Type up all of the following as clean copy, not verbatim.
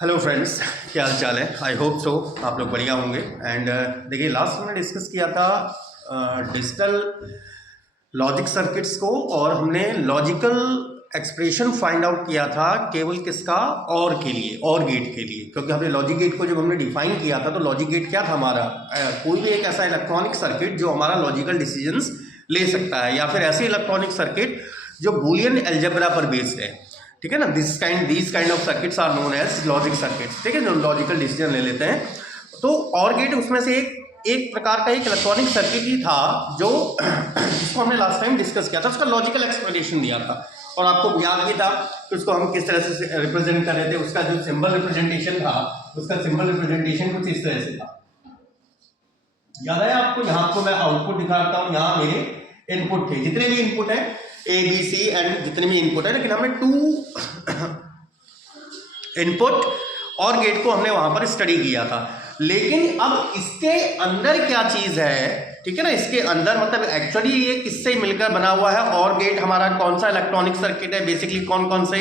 Hello friends, क्या हाल चाल है। आई होप सो आप लोग बढ़िया होंगे। एंड देखिए, लास्ट में डिस्कस किया था डिजिटल लॉजिक सर्किट्स को, और हमने लॉजिकल एक्सप्रेशन फाइंड आउट किया था केवल किसका, और के लिए, और गेट के लिए। क्योंकि हमने लॉजिक गेट को जब हमने डिफाइन किया था तो लॉजिक गेट क्या था हमारा, कोई भी एक ऐसा इलेक्ट्रॉनिक सर्किट जो हमारा लॉजिकल डिसीजंस ले सकता है, या फिर ऐसे इलेक्ट्रॉनिक सर्किट जो बूलियन अलजेब्रा पर बेस्ड है। ठीक है ना, these kind of circuits are known as logic circuits. ठीक है, जो लॉजिकल डिसीजन ले लेते हैं। तो और गेट उसमें से एक प्रकार का एक इलेक्ट्रॉनिक सर्किट ही था जो जिसको हमने लास्ट टाइम डिस्कस किया था, उसका लॉजिकल एक्सप्लेनेशन दिया था, और आपको याद भी था कि उसको हम किस तरह से रिप्रेजेंट कर रहे थे। उसका जो सिंबल रिप्रेजेंटेशन था, उसका सिंबल रिप्रेजेंटेशन कुछ इस तरह से था। याद है आपको? यहाँ आपको मैं आउटपुट दिखाता हूँ, यहाँ मेरे इनपुट थे, जितने भी इनपुट है ए बी सी एंड जितने भी इनपुट है, लेकिन हमने 2 इनपुट और गेट को हमने वहां पर स्टडी किया था। लेकिन अब इसके अंदर क्या चीज है, ठीक है ना, इसके अंदर मतलब एक्चुअली ये किससे मिलकर बना हुआ है। और गेट हमारा कौन सा इलेक्ट्रॉनिक सर्किट है, बेसिकली कौन कौन से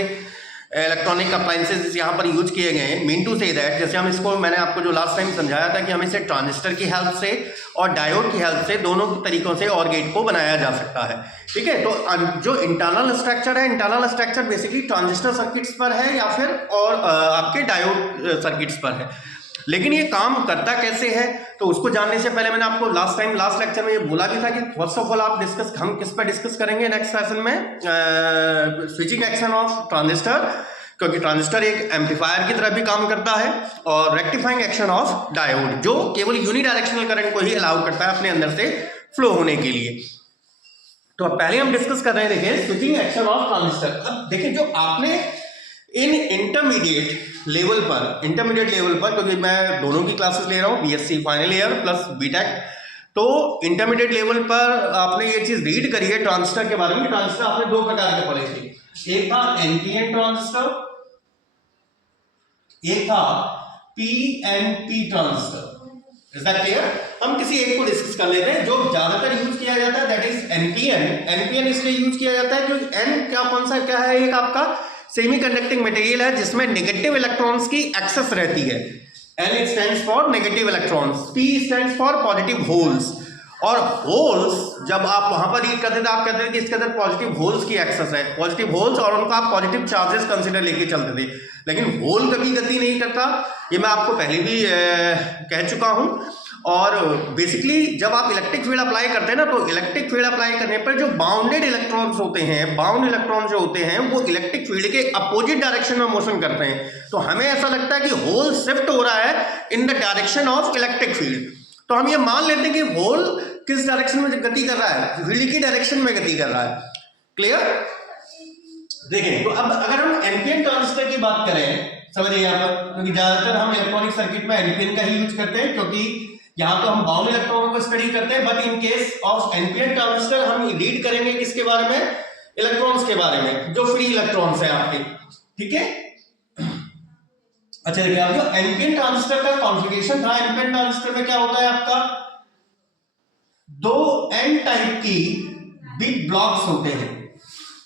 इलेक्ट्रॉनिक अप्लायंसेस यहाँ पर यूज किए गए हैं। मीन टू से दैट, जैसे हम इसको, मैंने आपको जो लास्ट टाइम समझाया था कि हम इसे ट्रांजिस्टर की हेल्प से और डायोड की हेल्प से, दोनों तरीकों से और गेट को बनाया जा सकता है। ठीक है, तो जो इंटरनल स्ट्रक्चर है, internal structure basically transistor circuits पर है या फिर और आपके डायोड सर्किट्स पर है। लेकिन ये काम करता कैसे है, तो उसको जानने से पहले मैंने आपको लास्ट लेक्चर में ये बोला भी था कि फर्स्ट ऑफ ऑल हम किस पर डिस्कस करेंगे नेक्स्ट सेशन में, स्विचिंग एक्शन ऑफ ट्रांजिस्टर, क्योंकि ट्रांजिस्टर एक एम्पलीफायर की तरह भी काम करता है, और रेक्टिफाइंग एक्शन ऑफ डायोड जो केवल यूनिडायरेक्शनल करंट को ही अलाउ करता है अपने अंदर से फ्लो होने के लिए। तो अब पहले हम डिस्कस कर रहे हैं, देखिए, स्विचिंग एक्शन ऑफ ट्रांजिस्टर। अब देखिए, जो आपने इन इंटरमीडिएट लेवल पर, क्योंकि मैं दोनों की क्लासेस ले रहा हूँ, BSc final year plus BTech, तो इंटरमीडिएट लेवल पर आपने ये चीज रीड करी है ट्रांजिस्टर के बारे में। ट्रांजिस्टर आपने 2 प्रकार के पढ़े थे, एक था एनपीएन ट्रांजिस्टर, एक था PNP transistor. Is that clear? हम किसी एक को डिस्कस कर लेते हैं। जो ज्यादातर यूज किया जाता है दैट इज एनपीएन। एनपीएन इसलिए यूज किया जाता है क्योंकि एन क्या है, एक आपका सेमीकंडक्टिंग मटेरियल है जिसमें नेगेटिव इलेक्ट्रॉन्स की एक्सेस रहती है। N stands for negative electrons, P stands for positive holes. और होल्स जब आप वहां पर रीड करते थे, आप कहते थे कि इसके अंदर पॉजिटिव होल्स की एक्सेस है, पॉजिटिव होल्स, और उनको आप पॉजिटिव चार्जेस कंसीडर लेके चलते थे। लेकिन होल कभी गति नहीं करता, ये मैं आपको पहले भी कह चुका हूं। और बेसिकली जब आप इलेक्ट्रिक फील्ड अप्लाई करते हैं ना, तो इलेक्ट्रिक फील्ड अप्लाई करने पर जो बाउंडेड इलेक्ट्रॉन्स होते हैं, बाउंड इलेक्ट्रॉन जो होते हैं, वो इलेक्ट्रिक फील्ड के अपोजिट डायरेक्शन में मोशन करते हैं। तो हमें ऐसा लगता है कि होल शिफ्ट हो रहा है in the direction of electric field. तो हम ये मान लेते हैं कि होल किस डायरेक्शन में गति कर रहा है, फील्ड की डायरेक्शन में गति कर रहा है। क्लियर? देखें, तो अब अगर हम एनपीएन ट्रांजिस्टर की बात करें, समझिए यहाँ पर, क्योंकि ज्यादातर हम इलेक्ट्रॉनिक सर्किट में एनपीएन का ही यूज करते हैं, क्योंकि यहाँ तो हम बाउंड इलेक्ट्रॉनों को स्टडी करते हैं। But in case of NPN transistor हम रीड करेंगे किसके बारे में, इलेक्ट्रॉन्स के बारे में, जो फ्री इलेक्ट्रॉन्स है आपके। ठीक है, अच्छा देखिए, आप जो एनपीएन ट्रांजिस्टर का कॉन्फ़िगरेशन था, एनपीएन ट्रांजिस्टर में क्या होता है आपका, 2 एन टाइप की बिग ब्लॉक्स होते हैं,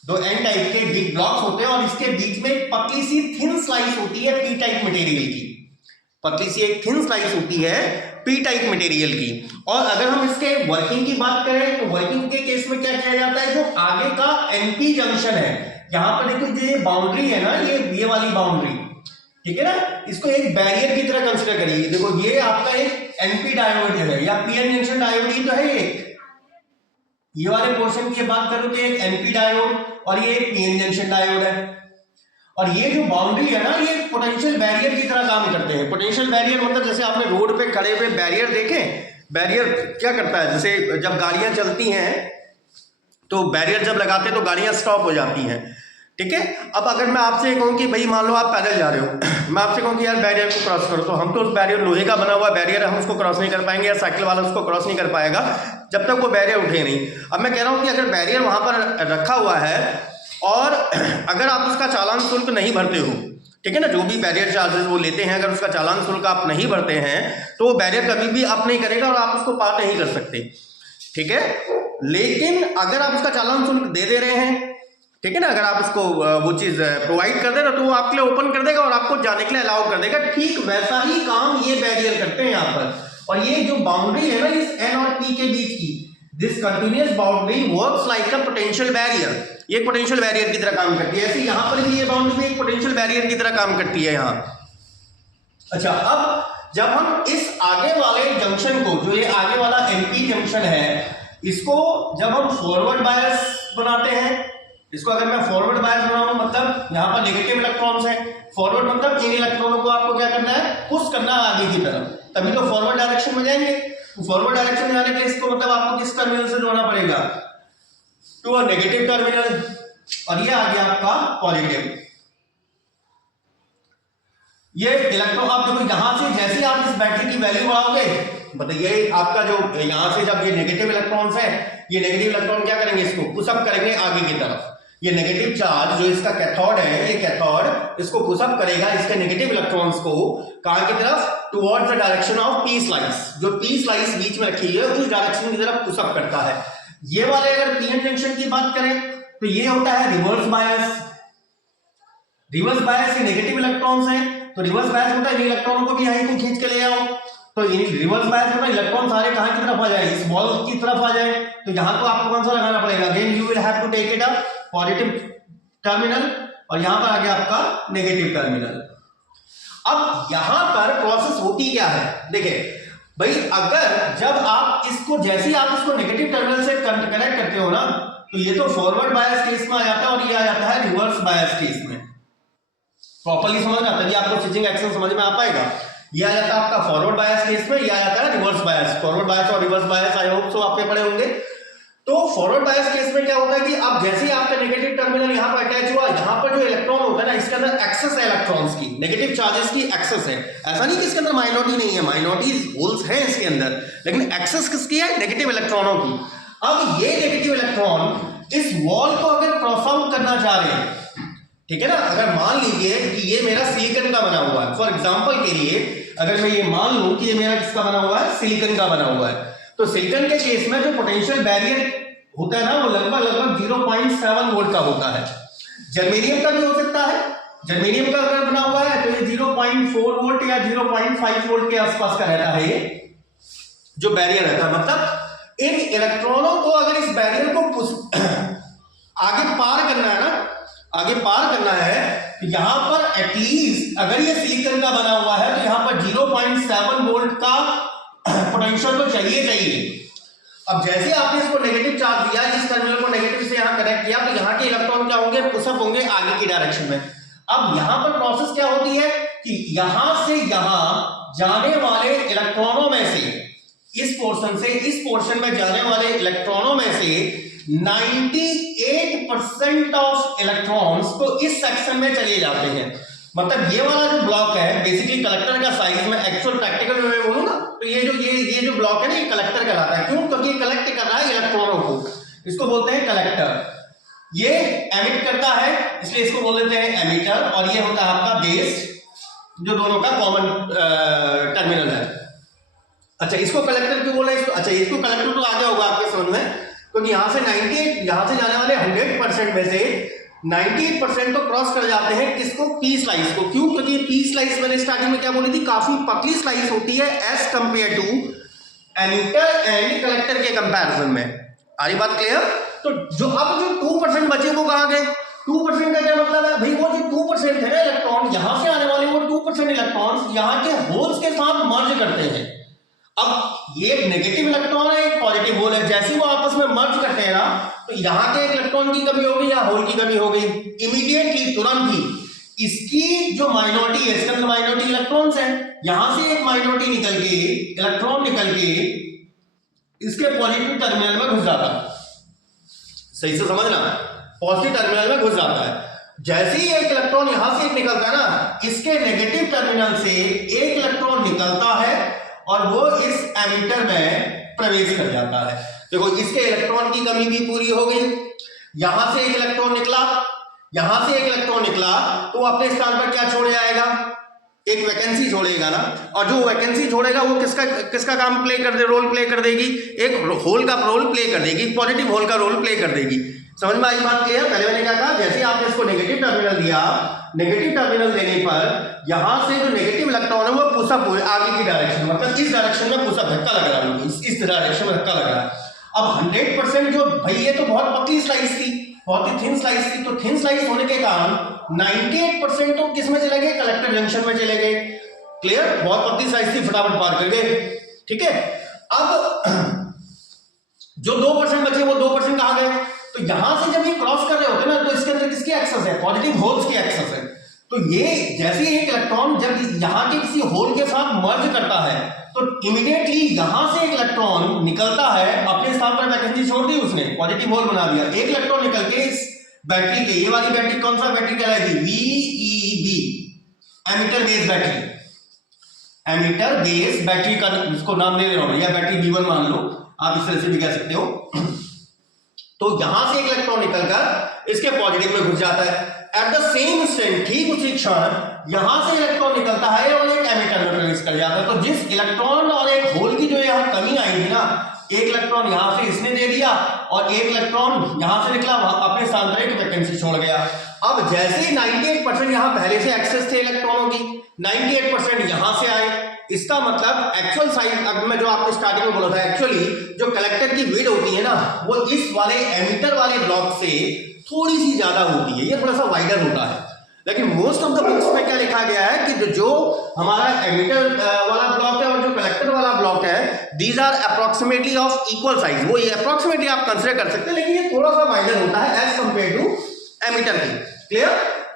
2 एन टाइप के बिग ब्लॉक्स होते हैं, और इसके बीच में एक पतली सी थिन स्लाइस होती है पी टाइप मटेरियल की, पतली सी एक थिन स्लाइस होती है पी टाइप मटेरियल की। और अगर हम इसके वर्किंग की बात करें, तो वर्किंग के केस में क्या किया जाता है, जो आगे का एनपी जंक्शन है, यहां पर देखो ये बाउंड्री है ना, ये वाली बाउंड्री, ठीक है ना, इसको एक बैरियर की तरह कंसीडर करिए। देखो, ये आपका एक एनपी डायोड है, या पीएन जंक्शन डायोड ही तो है एक, ये वाले पोर्शन की बात करूं तो एक एनपी डायोड और ये एक पीएन जंक्शन डायोड है। और ये जो बाउंड्री है ना, ये पोटेंशियल बैरियर की तरह काम करते हैं। पोटेंशियल बैरियर मतलब जैसे आपने रोड पे खड़े हुए बैरियर देखे, बैरियर क्या करता है, जैसे जब गाड़ियां चलती हैं तो बैरियर जब लगाते हैं तो गाड़ियां स्टॉप हो जाती हैं। ठीक है, अब अगर मैं आपसे कहूं कि भाई मान लो आप पैदल जा रहे हो, मैं आपसे कहूं कि यार बैरियर को क्रॉस करो, तो हम तो उस बैरियर, लोहे का बना हुआ बैरियर, हम उसको क्रॉस नहीं कर पाएंगे, या साइकिल वाला उसको क्रॉस नहीं कर पाएगा जब तक वो बैरियर उठे नहीं। अब मैं कह रहा हूं कि अगर बैरियर वहां पर रखा हुआ है और अगर आप उसका चालान शुल्क नहीं भरते हो, ठीक है ना, जो भी बैरियर चार्जेस वो लेते हैं, अगर उसका चालान शुल्क आप नहीं भरते हैं तो वो बैरियर कभी भी आप नहीं करेगा और आप उसको पार नहीं कर सकते। ठीक है, लेकिन अगर आप उसका चालान शुल्क दे रहे हैं, ठीक है ना। अगर आप उसको वो चीज प्रोवाइड कर देना तो वो आपके लिए ओपन कर देगा और आपको जाने के लिए अलाउ कर देगा। ठीक वैसा ही काम ये बैरियर करते हैं यहाँ पर। और ये जो बाउंड्री है ना इस एन और पी के बीच की, this continuous boundary works like a potential barrier, ये पोटेंशियल बैरियर की तरह काम करती है। ऐसे यहाँ पर भी ये बाउंड्री भी एक पोटेंशियल बैरियर की तरह काम करती है यहाँ। अच्छा, अब जब हम इस आगे वाले जंक्शन को, जो ये आगे वाला एनपी जंक्शन है, इसको जब हम फॉरवर्ड बायस बनाते हैं, इसको अगर मैं फॉरवर्ड बायस बनाऊं मतलब यहाँ पर नेगेटिव इलेक्ट्रॉन्स है, फॉरवर्ड मतलब इन इलेक्ट्रॉनों को आपको क्या करना है, पुश करना है आगे की तरफ, तभी तो फॉरवर्ड डायरेक्शन में जाएंगे। तो फॉरवर्ड डायरेक्शन में जाने के लिए इसको मतलब आपको किस टर्मिनल से जोड़ना पड़ेगा, टू अ नेगेटिव टर्मिनल, और ये आ गया आपका पॉजिटिव। ये इलेक्ट्रॉन आप देखो यहां से जैसे आप इस बैटरी की वैल्यू बढ़ाओगे, बताइए आपका जो यहां से जब ये नेगेटिव इलेक्ट्रॉन्स है, ये नेगेटिव इलेक्ट्रॉन क्या करेंगे, इसको पुशअप करेंगे आगे की तरफ। ये नेगेटिव चार्ज जो इसका कैथोड है, ये कैथोड इसको पुशअप करेगा इसके नेगेटिव इलेक्ट्रॉन्स को कहां की तरफ, towards the direction of P slice, जो पी स्लाइस बीच में रखी है उस डायरेक्शन की तरफ पुशअप करता है। ये वाले अगर पीएन जंक्शन की बात करें तो ये होता है रिवर्स बायस। रिवर्स बायस ये नेगेटिव इलेक्ट्रॉन्स हैं, तो रिवर्स बायस होता है इन इलेक्ट्रॉनों को भी यहीं को खींच के ले आओ, तो रिवर्स बायस होता है इलेक्ट्रॉन सारे कहां की तरफ आ जाए, इस बॉल की तरफ आ जाए। तो यहां को आपको कौन सा लगाना पड़ेगा, again you will have to take it a positive terminal, और यहां पर आ गया आपका नेगेटिव टर्मिनल। अब यहां पर प्रोसेस होती क्या है, देखिए भाई, अगर जब आप इसको जैसे ही आप इसको नेगेटिव टर्मिनल से कनेक्ट करते हो ना, तो ये तो फॉरवर्ड बायस केस में आ जाता है और ये आ जाता है रिवर्स बायस केस में। प्रॉपर्ली समझना तभी आपको स्विचिंग एक्शन समझ में आ पाएगा। ये आ जाता है आपका फॉरवर्ड बायस केस में, ये आ जाता है रिवर्स बायस। फॉरवर्ड बायस और reverse bias I hope so आपने पढ़े होंगे। तो फॉरवर्ड बायस केस में क्या होता है कि अब जैसे ही आपका नेगेटिव टर्मिनल यहां पर अटैच हुआ, यहां पर जो इलेक्ट्रॉन होता है ना, इसके अंदर एक्सेस है इलेक्ट्रॉन्स की, नेगेटिव चार्जेस की एक्सेस है। ऐसा नहीं कि इसके अंदर माइनॉरिटी नहीं है, माइनॉरिटीज होल्स हैं इसके अंदर, लेकिन एक्सेस किसकी है, नेगेटिव इलेक्ट्रॉनों की। अब ये नेगेटिव इलेक्ट्रॉन इस वॉल को अगर क्रॉस आउट करना चाह रहे हैं, ठीक है ना, अगर मान लीजिए कि ये मेरा सिलिकॉन का बना हुआ है, फॉर एग्जांपल के लिए अगर मैं ये मान लूं कि ये मेरा किसका बना हुआ है, सिलिकॉन का बना हुआ है, तो सिलिकॉन के केस में जो पोटेंशियल बैरियर होता है ना, वो लगभग 0.7 वोल्ट का होता है। जर्मेनियम का भी हो सकता है, जर्मेनियम का अगर बना हुआ है तो ये 0.4 वोल्ट या 0.5 वोल्ट के आसपास का रहता है, ये जो बैरियर रहता है। मतलब इन इलेक्ट्रॉनों को अगर इस बैरियर को आगे पार करना है ना, आगे पार करना है, तो यहां पर एटलीस्ट अगर ये सिलिकॉन का बना हुआ है तो यहां पर 0.7 वोल्ट का पोटेंशियल तो चाहिए। अब जैसे आपने इसको नेगेटिव चार्ज दिया, इस टर्मिनल को नेगेटिव से यहां कनेक्ट किया, तो यहां के इलेक्ट्रॉन क्या होंगे, पुशअप होंगे आगे की डायरेक्शन में। अब यहां पर प्रोसेस क्या होती है कि यहां से यहां जाने वाले इलेक्ट्रॉनों में से, इस पोर्शन से इस पोर्शन में जाने वाले इलेक्ट्रॉनों में से 98% ऑफ इलेक्ट्रॉन्स तो इस सेक्शन में चले जाते हैं। मतलब ये वाला जो ब्लॉक है बेसिकली कलेक्टर का साइज में, एक्चुअल प्रैक्टिकल में बोलूं ना, तो ये जो ब्लॉक है ना, ये कलेक्टर कहलाता है। क्यों, क्योंकि ये कलेक्ट कर रहा है इलेक्ट्रॉनों को, इसको बोलते हैं कलेक्टर। ये एमिट करता है, इसलिए इसको बोल देते हैं एमिटर, और ये होता है आपका बेस, जो दोनों का कॉमन टर्मिनल है। अच्छा, इसको कलेक्टर क्यों बोला, इसको, अच्छा इसको कलेक्टर तो आ गया होगा आपके समझ में, क्योंकि यहां से 98, यहां से जाने वाले 100% में से 98% तो क्रॉस कर जाते हैं किसको, पी स्लाइस को। क्यों, क्योंकि पी स्लाइस मैंने स्टार्टिंग में क्या बोली थी, काफी पतली स्लाइस होती है as compare to emitter and collector के कंपैरिजन में। आ रही बात क्लियर। तो जो अब जो 2% बचे वो कहां गए, 2% का क्या मतलब है भाई, वो जो 2% है ना इलेक्ट्रॉन, यहां से आने वाले वो 2% इलेक्ट्रॉन्स यहां के होल्स के साथ मर्ज करते हैं। अब ये एक नेगेटिव इलेक्ट्रॉन है, एक पॉजिटिव होल है, जैसे वो आपस में मर्ज करते हैं ना, तो यहां के एक इलेक्ट्रॉन की कमी हो गई या होल की कमी हो गई, इमीडिएटली तुरंत ही इसकी जो माइनॉरिटी है, इसके अंदर माइनॉरिटी इलेक्ट्रॉन्स हैं, यहां से एक माइनॉरिटी निकल के, इलेक्ट्रॉन निकल के इसके पॉजिटिव टर्मिनल में घुस जाता है। सही से समझना, पॉजिटिव टर्मिनल में घुस जाता है। जैसे ही एक इलेक्ट्रॉन यहां से निकलता है ना, इसके नेगेटिव टर्मिनल से एक इलेक्ट्रॉन निकलता है और वो इस एमिटर में प्रवेश कर जाता है। देखो, इसके इलेक्ट्रॉन की कमी भी पूरी हो गई। यहां से एक इलेक्ट्रॉन निकला, यहां से एक इलेक्ट्रॉन निकला, तो अपने स्थान पर क्या छोड़ जाएगा, एक वैकेंसी छोड़ेगा ना, और जो वैकेंसी छोड़ेगा वो किसका काम रोल प्ले कर देगी, एक होल का रोल प्ले कर देगी, पॉजिटिव होल का रोल प्ले कर देगी। समझ में आई बात क्लियर? पहले मैंने क्या कहा, जैसे आपने इसको नेगेटिव टर्मिनल दिया, नेगेटिव टर्मिनल देने पर यहां से जो नेगेटिव इलेक्ट्रॉन है वो पुशअप हुए आगे की डायरेक्शन, मतलब इस डायरेक्शन में पुशअप धक्का लग रहा है, इस डायरेक्शन में धक्का लग रहा है। अब 100% जो भाई ये तो बहुत पतली स्लाइस थी, बहुत ही थिन स्लाइस थी, तो थिन स्लाइस होने के कारण 98% तो किस में चले गए, कलेक्टर जंक्शन में चले गए। क्लियर? बहुत पतली स्लाइस थी, फटाफट पार कर गए। ठीक है, अब जो 2% बचे वो 2% कहां गए? तो यहां से जब ये क्रॉस कर रहे होते हैं ना, तो इसके अंदर किसकी एक्सेस है? पॉजिटिव होल्स की एक्सेस है। तो ये जैसे ही एक इलेक्ट्रॉन जब यहां के किसी होल के साथ मर्ज करता है, तो इमीडिएटली यहां से एक इलेक्ट्रॉन निकलता है, अपने स्थान पर वैकेंसी छोड़ दी उसने, पॉजिटिव होल बना दिया, एक इलेक्ट्रॉन निकल के इस बैटरी के, ये वाली बैटरी कौन सा बैटरी कहलाएगी? VEB, emitter base battery, emitter base battery का इसको नाम दे रहा हूं, या बैटरी B1 मान लो, आप इस तरह से भी कह सकते हो। तो यहां से एक इलेक्ट्रॉन निकलकर इसके पॉजिटिव में घुस जाता है। एट द सेम इंस्टेंट, ठीक उसी क्षण यहां से इलेक्ट्रॉन निकलता है और एक एमिटर में प्रवेश कर जाता है। तो जिस इलेक्ट्रॉन और एक होल की जो यहां कमी आई थी ना, एक इलेक्ट्रॉन यहां से इसने दे दिया और एक इलेक्ट्रॉन यहां से निकला, अपने स्थान पर एक वैकेंसी छोड़ गया। अब जैसे 98% यहां पहले से एक्सेस थे इलेक्ट्रॉनों की, 98% यहां से आए, इसका मतलब एक्चुअल साइज, अब मैं जो आपने स्टार्टिंग में बोला था, एक्चुअली जो कलेक्टर की विड्थ होती है ना, वो इस वाले एमिटर वाले ब्लॉक से थोड़ी सी ज्यादा होती है, ये थोड़ा सा वाइडर होता है। लेकिन मोस्ट ऑफ द बुक्स में क्या लिखा गया है कि जो हमारा एमिटर वाला ब्लॉक है और जो कलेक्टर वाला ब्लॉक है, these are approximately of equal size. वो ये अप्रोक्सीमेटली आप कंसिडर कर सकते हैं, लेकिन ये थोड़ा सा वाइडर होता है एज कंपेयर टू एमिटर की। क्लियर?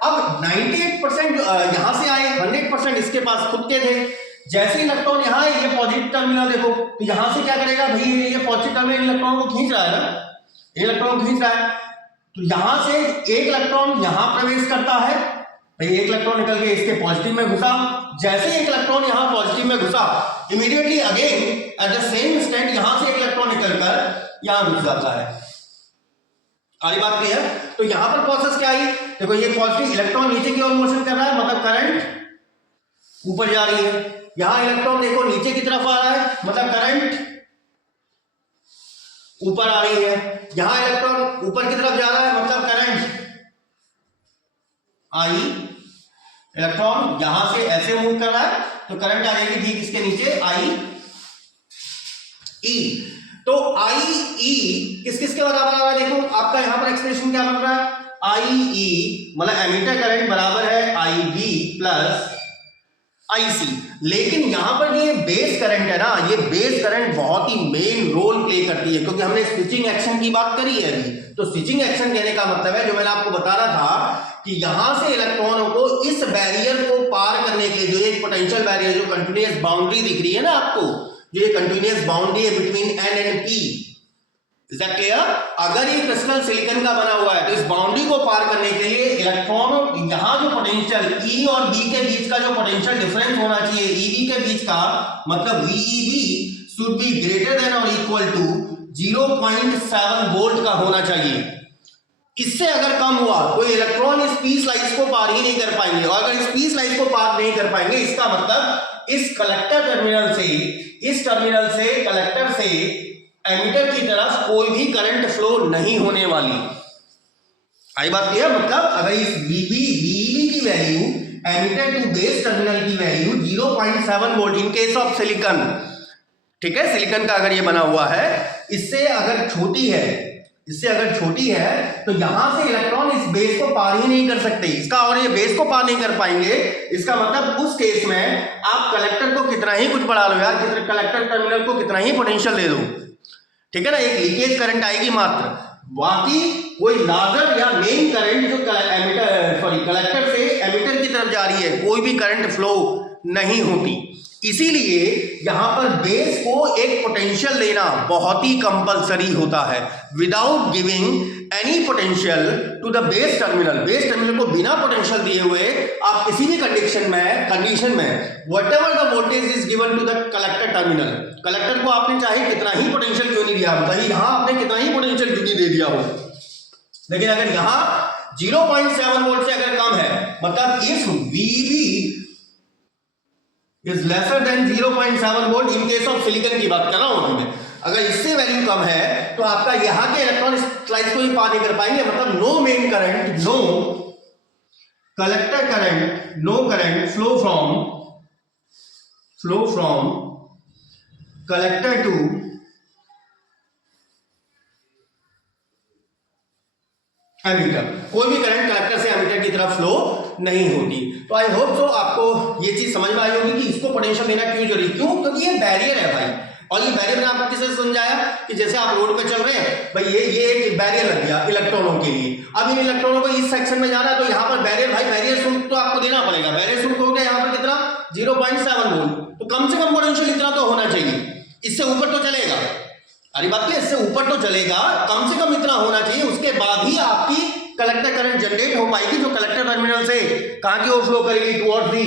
अब 98% यहां से आए, 100% इसके पास खुद के थे। जैसे इलेक्ट्रॉन यहां है, ये पॉजिटिव टर्मिनल देखो, तो यहां से क्या करेगा भाई, ये पॉजिटिव टर्मिनल इलेक्ट्रॉन को खींच रहा है ना, इलेक्ट्रॉन को खींच रहा है। तो यहां से एक इलेक्ट्रॉन यहां प्रवेश करता है, भाई एक इलेक्ट्रॉन निकल के इसके पॉजिटिव में घुसा। जैसे एक इलेक्ट्रॉन यहां पॉजिटिव में घुसा, immediately again at the same instant यहां से एक इलेक्ट्रॉन निकलकर यहां घुस जाता है। आगे बात क्लियर? तो यहां पर प्रोसेस क्या आई, देखो ये पॉजिटिव इलेक्ट्रॉन नीचे की ओर मोशन कर रहा है, मतलब करंट ऊपर जा रही है। यहां इलेक्ट्रॉन देखो नीचे की तरफ आ रहा है, मतलब करंट ऊपर आ रही है। यहां इलेक्ट्रॉन ऊपर की तरफ जा रहा है, मतलब करंट आई। इलेक्ट्रॉन यहां से ऐसे मूव कर रहा है, तो करंट आ जाएगी ठीक इसके नीचे, आई ई। तो आई ई किस किस के बराबर आ रहा है? देखो आपका यहां पर एक्सप्रेशन क्या बन रहा है, आई ई मतलब एमिटर करंट बराबर है आई बी प्लस IC। लेकिन यहां पर ये बेस करंट है ना, ये बेस करंट बहुत ही मेन रोल प्ले करती है, क्योंकि हमने स्विचिंग एक्शन की बात करी है अभी। तो स्विचिंग एक्शन कहने का मतलब है, जो मैंने आपको बता रहा था कि यहां से इलेक्ट्रॉनों को इस बैरियर को पार करने के लिए, जो एक पोटेंशियल बैरियर, जो कंटिन्यूअस बाउंड्री दिख रही है ना आपको, जो ये कंटिन्यूअस बाउंड्री है between N and P, is that clear? अगर ये क्रिस्टल सिलिकॉन का बना हुआ है, तो इस बाउंड्री को पार करने के लिए इलेक्ट्रॉन, यहां जो पोटेंशियल E और B के बीच का जो पोटेंशियल डिफरेंस होना चाहिए, EB के बीच का, मतलब VEB should be greater then और इक्वल टू 0.7 वोल्ट का होना चाहिए। इससे अगर कम हुआ तो इलेक्ट्रॉन इस पी स्लाइस को पार ही नहीं कर पाएंगे, और अगर इस पी स्लाइस को पार नहीं कर पाएंगे, इसका मतलब इस कलेक्टर टर्मिनल से, इस टर्मिनल से कलेक्टर से एमिटर की तरफ कोई भी करंट फ्लो नहीं होने वाली। आई बात क्लियर? मतलब अगर इस VEB की value emitter to base terminal की value 0.7 volt in case of silicon, ठीक है, सिलिकॉन का अगर ये बना हुआ है, इससे अगर छोटी है, इससे अगर छोटी है, तो यहां से इलेक्ट्रॉन इस बेस को पार ही नहीं कर सकते, इसका, और ये बेस को पार नहीं कर पाएंगे। इसका मतलब उस केस में आप कलेक्टर को कितना ही कुछ बढ़ा लो यार, कलेक्टर टर्मिनल को कितना ही पोटेंशियल दे दो, ठीक है ना, एक लीकेज करंट आएगी मात्र, बाकी कोई लार्जर या मेन करंट जो कलेक्टर से एमिटर की तरफ जा रही है, कोई भी करंट फ्लो नहीं होती। इसीलिए यहां पर बेस को एक पोटेंशियल देना बहुत ही कंपलसरी होता है। Without giving any potential to the base terminal को बिना पोटेंशियल दिए हुए आप किसी भी कंडीशन में whatever the voltage is given to the collector terminal, collector को आपने चाहे कितना ही पोटेंशियल क्यों नहीं दिया, बताइए यहां आपने कितना ही पोटेंशियल क्यों नहीं दे दिया हो, लेकिन अगर यहां 0.7 वोल्ट से अगर कम है, मतलब if VEB is lesser than 0.7 volt in case of silicon की बात कर रहा हूं मैं, अगर इससे वैल्यू कम है तो आपका यहाँ के इलेक्ट्रॉन स्लाइस को ही पार नहीं कर पाएंगे, मतलब no main current, no collector current, no current flow from collector to emitter, कोई भी करंट कलेक्टर से एमीटर की तरफ फ्लो नहीं होती। तो आई होप सो आपको ये चीज समझ में आई होगी कि इसको पोटेंशियल देना क्यों जरूरी, क्यों, क्योंकि ये बैरियर है भाई। और ये बैरियर मैंने आपको किसे समझाया कि जैसे आप रोड पे चल रहे हैं भाई, ये एक बैरियर लग गया इलेक्ट्रॉनों के लिए। अब इन इलेक्ट्रॉनों को इस सेक्शन में जाना है तो यहाँ पर बैरियर, भाई बैरियर शुल्क तो आपको देना पड़ेगा। बैरियर शुल्क हो गया यहाँ पर कितना, 0.7 वोल्ट, तो कम से कम पोटेंशियल इतना तो होना चाहिए। इससे ऊपर तो चलेगा, अरे बात इससे ऊपर तो चलेगा, कम से कम इतना होना चाहिए, उसके बाद ही आपकी कलेक्टर करंट जनरेट हो पाएगी, जो कलेक्टर टर्मिनल से कहां की ओर फ्लो करेगी, टुवर्ड्स दी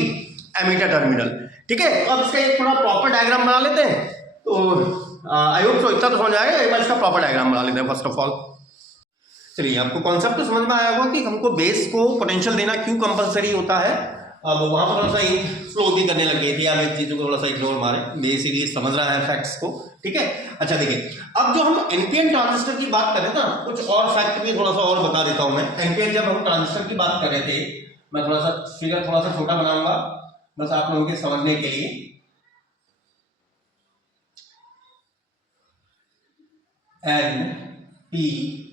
एमीटर टर्मिनल। ठीक है, अब इसका एक थोड़ा प्रॉपर डायग्राम बना लेते हैं। तो आई होप सो इतना तो समझ आएगा, एक बार इसका प्रॉपर डायग्राम बना लेते हैं फर्स्ट ऑफ ऑल। चलिए, आपको कॉन्सेप्ट तो समझ में आया होगा कि हमको बेस को पोटेंशियल देना क्यों कंपलसरी होता है। अब वहां पर थोड़ा सा फ्लो भी करने लग गई थी, आप एक चीजों को थोड़ा सा इग्नोर मारे, बेसिकली समझ रहा है फैक्ट्स को। ठीक है, अच्छा देखिए, अब जो हम एनपीएन ट्रांजिस्टर की बात कर रहे थे ना, कुछ और फैक्ट भी थोड़ा सा और बता देता हूं मैं। एनपीएन जब हम ट्रांजिस्टर की बात कर रहे थे, मैं थोड़ा सा फिगर थोड़ा सा छोटा बनाऊंगा बस आप लोगों के समझने के लिए। एन पी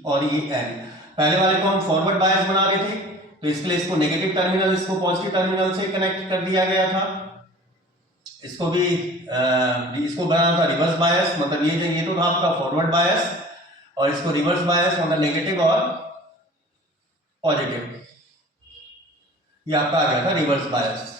और ये एन, पहले वाले को हम फॉरवर्ड बायस बना रहे थे, तो इसके लिए इसको नेगेटिव टर्मिनल, इसको पॉजिटिव टर्मिनल से कनेक्ट कर दिया गया था। इसको भी इसको बनाना था रिवर्स बायस, मतलब ये तो था आपका फॉरवर्ड बायस, और इसको रिवर्स बायस मतलब नेगेटिव और पॉजिटिव, ये आपका आ गया था रिवर्स बायस।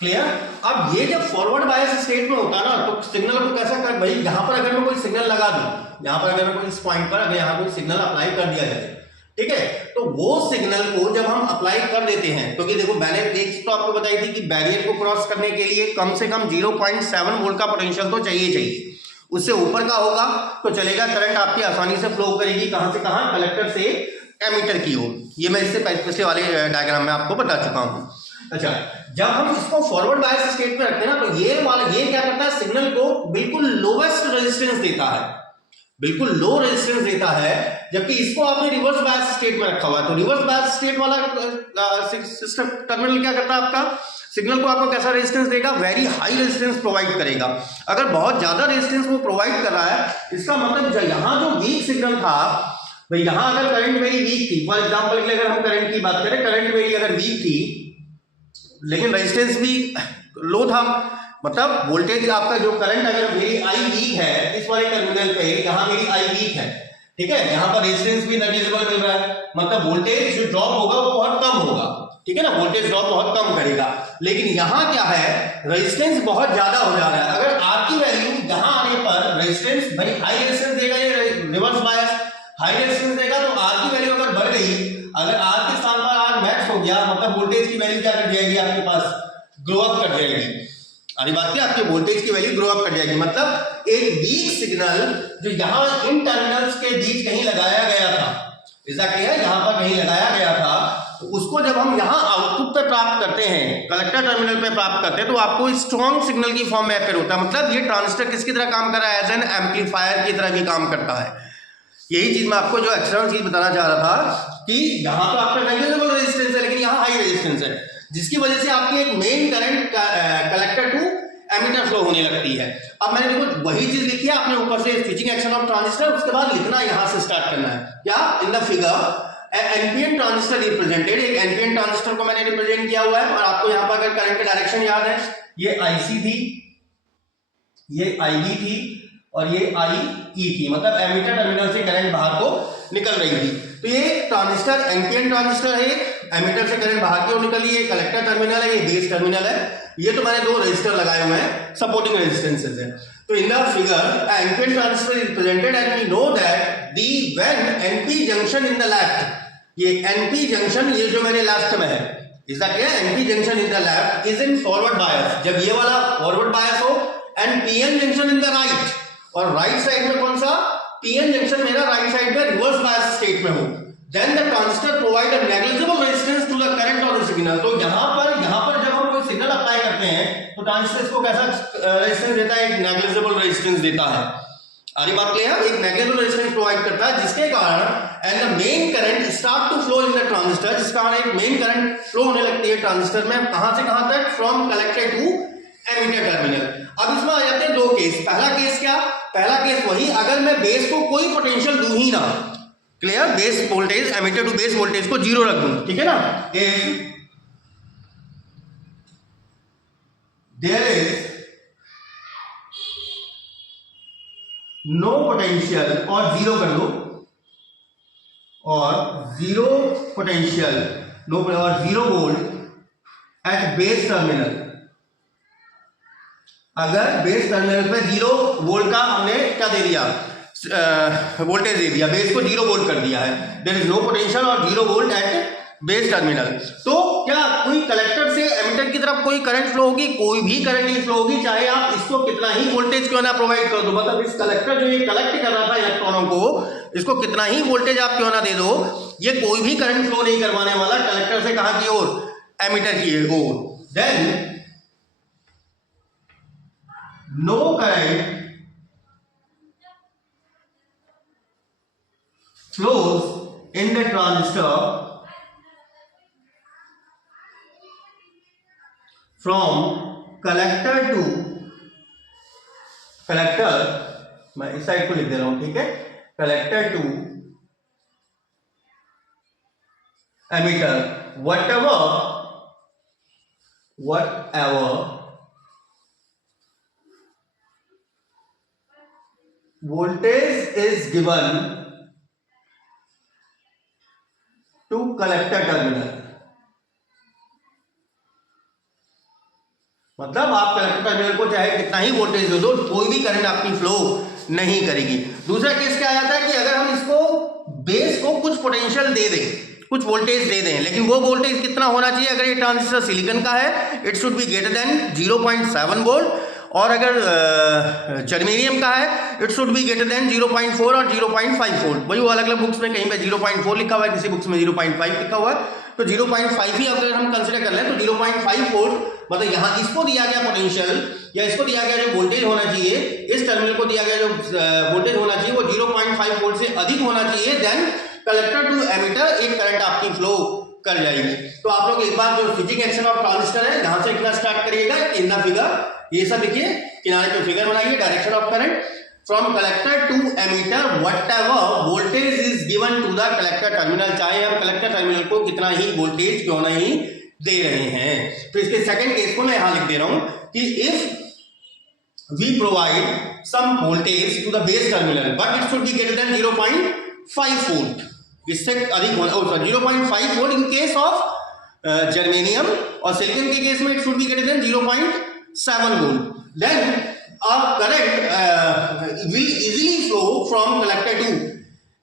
क्लियर? अब ये जब फॉरवर्ड बायस स्टेट में होता है ना, तो सिग्नल को कैसा कर, भाई यहां पर अगर मैं कोई सिग्नल लगा दूं, यहां पर अगर मैं कोई इस पॉइंट पर अगर यहां कोई सिग्नल अप्लाई कर दिया जाए, ठीक है, तो वो सिग्नल को जब हम अप्लाई कर देते हैं, क्योंकि देखो मैंने एक चीज तो आपको बताई थी कि बैरियर को क्रॉस करने के लिए कम से कम 0.7 वोल्ट का पोटेंशियल तो चाहिए। उससे ऊपर का होगा तो चलेगा, करंट आपकी आसानी से फ्लो करेगी, कहां से कहां, कलेक्टर से एमीटर की ओर। ये मैं इससे पिछले वाले डायग्राम में आपको बता चुका हूं। अच्छा, जब हम इसको फॉरवर्ड बायस स्टेट में रखते हैं ना, तो ये क्या करता है, सिग्नल को बिल्कुल लोवेस्ट रेजिस्टेंस देता है, बिल्कुल लो रेजिस्टेंस देता है, जबकि इसको आपने रिवर्स बायस स्टेट में रखा हुआ है। तो रिवर्स बायस स्टेट वाला सिस्टम टर्मिनल क्या करता है, आपका सिग्नल को आपको कैसा रेजिस्टेंस देगा, वेरी हाई रेजिस्टेंस प्रोवाइड करेगा। अगर बहुत ज्यादा रेजिस्टेंस वो प्रोवाइड कर रहा है, इसका मतलब यहां जो वीक सिग्नल था, भाई यहां अगर करंट मेरी वीक थी, फॉर एग्जाम्पल के लिए अगर हम करंट की बात करें, करंट मेरी अगर वीक थी लेकिन रेजिस्टेंस भी लो था, मतलब वोल्टेज आपका जो करंट अगर मेरी आई वीक है, इस वाले टर्मिनल पे यहां मेरी आई वीक है, ठीक है, यहां पर रेजिस्टेंस भी नेग्लिजिबल मिल रहा है, मतलब वोल्टेज जो ड्रॉप होगा वो बहुत कम होगा, ठीक है ना, वोल्टेज ड्रॉप बहुत कम करेगा। लेकिन यहां क्या है, रेजिस्टेंस बहुत ज्यादा हो जा रहा है। अगर आर की वैल्यू यहां आने पर रेजिस्टेंस, भाई हाई रेजिस्टेंस देगा ये रिवर्स बायस, हाई रेजिस्टेंस देगा, तो आर की वैल्यू अगर बढ़ गई, अगर आर के स्थान पर आर मैक्स हो गया, मतलब वोल्टेज की वैल्यू क्या कर जाएगी आपके पास, ग्रो अप कर जाएगी। अरे बात क्या, आपके वोल्टेज की वैल्यू ग्रो अप कर जाएगी, मतलब एक वीक सिग्नल जो यहां इन टर्मिनल्स के बीच कहीं लगाया गया था, एग्जैक्टली है यहां पर कहीं लगाया गया था, तो उसको जब हम यहां आउटपुट पे प्राप्त करते हैं, कलेक्टर टर्मिनल पे प्राप्त करते हैं, तो आपको स्ट्रॉन्ग सिग्नल की फॉर्म में अपेयर होता है। मतलब ये ट्रांजिस्टर किसकी तरह काम कर रहा है, एज एन एम्पलीफायर की तरह भी काम करता है। यही चीज मैं आपको जो एक्सटर्नल चीज बताना चाह रहा था कि यहां तो आपका नेग्लिजिबल रेजिस्टेंस है, लेकिन यहां हाई रेजिस्टेंस है, जिसकी वजह से आपकी एक main current collector to emitter flow होने लगती है। अब मैंने देखो वही चीज लिखी है, आपने ऊपर से स्विचिंग एक्शन ऑफ ट्रांजिस्टर, उसके बाद लिखना यहां से स्टार्ट करना है क्या, इन the figure NPN transistor represented, एक एनपीएन ट्रांजिस्टर को मैंने रिप्रेजेंट किया हुआ है, और आपको यहां पर अगर करंट का डायरेक्शन याद है, ये आईसी थी, ये आईबी थी, और ये आई ई थी, मतलब एमीटर टर्मिनल से करंट बाहर को निकल रही थी। तो ये ट्रांजिस्टर एनपीएन ट्रांजिस्टर है, एमीटर से करंट बाहर की ओर निकल रही है, कलेक्टर टर्मिनल है, ये बेस टर्मिनल है, ये तो मैंने दो रेजिस्टर लगाए हुए हैं, सपोर्टिंग रेजिस्टेंसेस है। तो in the figure NPN transistor is presented and we know that the when NP junction in the left, ये एनपी जंक्शन ये जो मेरे लेफ्ट में है, इज दैट क्या, NP junction in the left is in forward bias, जब ये वाला फॉरवर्ड बायस हो, and PN junction in the right, और राइट साइड में कौन सा, पीएन जंक्शन मेरा राइट साइड में रिवर्स बायस स्टेट में हो, then the transistor provide a negligible resistance to the current और द सिग्नल। तो यहां पर जब हम कोई सिग्नल अप्लाई करते हैं तो ट्रांजिस्टर इसको कैसा रेजिस्टेंस देता है, एक नेग्लिजिबल रेजिस्टेंस देता है। सारी बात क्लियर। एक नेगेटिव रेजिस्टेंस प्रोवाइड करता है जिसके कारण and the main current start to flow in the transistor, जिस कारण एक मेन करंट फ्लो होने लगती है ट्रांजिस्टर में, कहां से कहां तक, from collector to emitter terminal. अब इसमें आ जाते हैं दो केस। पहला केस क्या, पहला केस वही अगर मैं बेस को कोई पोटेंशियल दूं ही ना, clear, base voltage emitter to base voltage को जीरो रख दूं, ठीक है ना, देयर इज नो पोटेंशियल और जीरो कर दो, और जीरो पोटेंशियल नो और zero volt at base terminal. अगर बेस टर्मिनल पे जीरो वोल्ट का हमने क्या दे दिया, वोल्टेज दे दिया, बेस को जीरो वोल्ट कर दिया है, देयर इज नो पोटेंशियल और zero volt at base terminal, तो क्या कोई कलेक्टर से एमिटर की तरफ कोई करंट फ्लो होगी, कोई भी करंट नहीं फ्लो होगी, चाहे आप इसको कितना ही वोल्टेज क्यों ना प्रोवाइड कर दो। मतलब इस कलेक्टर जो ये कलेक्ट कर रहा था इलेक्ट्रॉनों को, इसको कितना ही वोल्टेज आप क्यों ना दे दो, ये कोई भी करंट फ्लो नहीं करवाने वाला कलेक्टर से कहां की ओर, एमिटर की ओर। Then no current flows in the transistor from collector to collector, मैं इस साइड को लिख दे रहा हूं, ठीक है, collector to emitter, whatever voltage is given to collector terminal। मतलब आप कलेक्टर टर्मिनल को चाहे कितना ही वोल्टेज दे दो, कोई भी करंट आपकी फ्लो नहीं करेगी। दूसरा केस क्या आता है कि अगर हम इसको बेस को कुछ पोटेंशियल दे दें, कुछ वोल्टेज दे दें, लेकिन वो वोल्टेज कितना होना चाहिए, अगर ये ट्रांजिस्टर सिलिकॉन का है it should be greater than 0.7 volt, और अगर जर्मेनियम का है it should be greater then 0.4 और 0.5 वोल्ट। वही वो अलग अलग बुक्स में कहीं पे 0.4 लिखा हुआ है, किसी बुक्स में 0.5 लिखा हुआ है, तो 0.5 ही अगर हम कंसिडर कर लें तो 0.5 वोल्ट, मतलब यहाँ इसको दिया गया पोटेंशियल या इसको दिया गया जो वोल्टेज होना चाहिए, इस टर्मिनल को दिया गया जो वोल्टेज होना चाहिए वो 0.5 वोल्ट से अधिक होना चाहिए, देन कलेक्टर टू एमिटर एक करंट आपकी फ्लो कर जाएगी। तो आप लोग एक बार जो स्विचिंग एक्शन ऑफ ट्रांजिस्टर है यहां से लिखना स्टार्ट करिएगा, इन द फिगर, ये सब लिखिए, किनारे पे फिगर बनाइए, direction of current from collector to emitter whatever voltage is given to the collector terminal, चाहे हम कलेक्टर टर्मिनल को कितना ही वोल्टेज क्यों नहीं दे रहे हैं। तो इसके सेकंड केस को मैं यहां लिख दे रहा हूं कि if we provide some voltage to the base terminal but it should be greater than 0.5 volt, इससे अधिक होना, 0.5 volt in case of germanium, और सिलिकॉन के केस में it should be greater than 0.7 volt, then a current will easily flow from collector to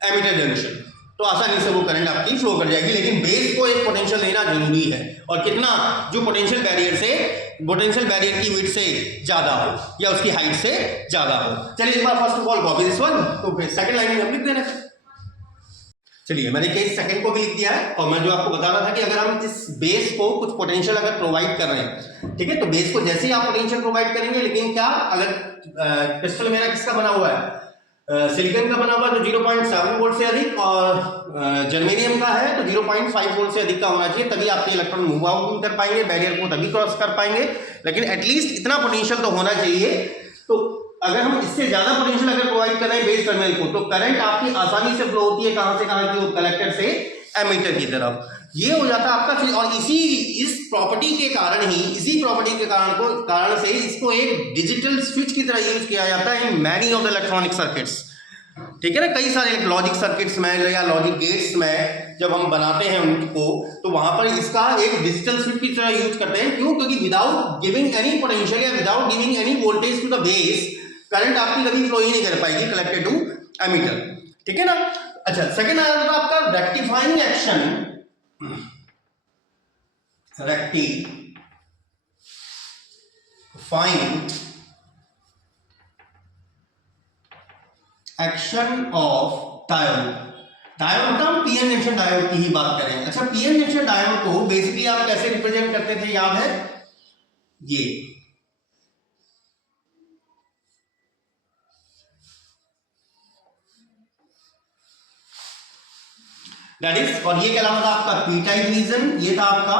emitter junction, तो आसानी से वो करंट आपकी फ्लो कर जाएगी। लेकिन बेस को एक पोटेंशियल देना जरूरी है, और कितना, जो पोटेंशियल बैरियर की विड्थ से ज्यादा हो या उसकी हाइट से ज्यादा हो। चलिए एक बार first of all copy this one, तो फिर सेकंड लाइन में हम लिख देना। चलिए मैंने केस सेकंड को भी लिख दिया है, और मैं जो आपको बता रहा था कि अगर हम इस बेस को कुछ पोटेंशियल अगर प्रोवाइड कर रहे हैं, ठीक है, तो बेस को जैसे ही आप पोटेंशियल प्रोवाइड करेंगे, लेकिन क्या, अगर क्रिस्टल मेरा किसका बना हुआ है, सिलिकॉन का बना हुआ है, तो 0.7 वोल्ट से अधिक, और जर्मेनियम का है तो 0.5 वोल्ट से अधिक का होना चाहिए, तभी आपके इलेक्ट्रॉन मूव आउट कर पाएंगे, बैरियर को तभी क्रॉस कर पाएंगे, लेकिन एटलीस्ट इतना पोटेंशियल तो होना चाहिए। तो अगर हम इससे ज्यादा पोटेंशियल अगर प्रोवाइड कर रहे हैं बेस टर्मिनल को, तो करंट आपकी आसानी से फ्लो होती है, कहां से कहां की, कलेक्टर से एमिटर की तरफ, ये हो जाता है आपका। और इस प्रॉपर्टी के कारण ही, इसी प्रॉपर्टी के कारण से इसको एक डिजिटल स्विच की तरह यूज किया जाता है in many of the electronic circuits, ठीक है ना, कई सारे लॉजिक सर्किट्स में या लॉजिक गेट्स में जब हम बनाते हैं उनको, तो वहां पर इसका एक डिजिटल स्विच की तरह यूज करते हैं। क्यों? क्योंकि विदाउट गिविंग एनी पोटेंशियल या without giving any voltage to the base, current आपकी कभी फ्लो ही नहीं कर पाएगी कलेक्टर टू एमिटर, ठीक है ना। अच्छा, सेकंड आ जाता है आपका rectifying action, rectifying action of diode. Diode मतलब हम पीएन जंक्शन डायोड की ही बात करें। अच्छा, पीएन जंक्शन डायोड को बेसिकली आप कैसे रिप्रेजेंट करते थे, याद है? ये दैट इज, और ये कहलाता था आपका पी टाइप रीजन, ये था आपका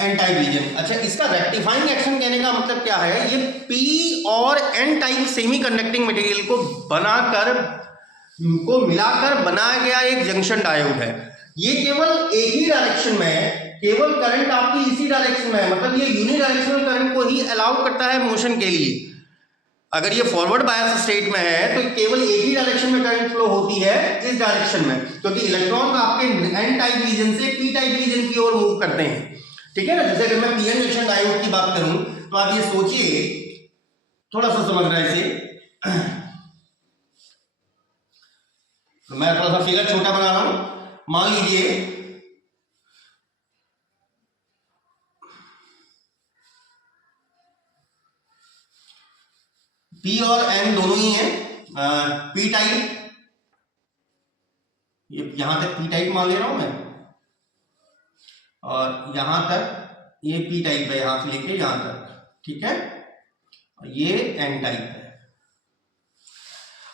एन टाइप रीजन। अच्छा, इसका रेक्टिफाइंग एक्शन कहने का मतलब क्या है, ये पी और N type semiconducting material को मिलाकर बनाया गया एक जंक्शन डायोड है। ये केवल एक ही डायरेक्शन में है, केवल करंट आपकी इसी डायरेक्शन में है, मतलब ये यूनिडायरेक्शनल करंट को ही अलाउ करता है मोशन के लिए। अगर ये फॉरवर्ड बायस स्टेट में है तो केवल एक ही डायरेक्शन में करंट फ्लो होती है, इस डायरेक्शन में, क्योंकि इलेक्ट्रॉन आपके एन टाइप रीजन से पी टाइप रीजन की ओर मूव करते हैं। ठीक है ना, जैसे अगर मैं पीएन जंक्शन डायोड की बात करूं तो आप ये सोचिए, थोड़ा सा समझना है इसे, तो मैं थोड़ा सा फिगर छोटा बना रहा हूं। मान लीजिए पी और एन दोनों ही हैं, पी टाइप, ये यहां तक पी टाइप मान ले रहा हूं मैं, और यहां तक ये पी टाइप है, यहां से लेके यहां तक, ठीक है, और ये एन टाइप है।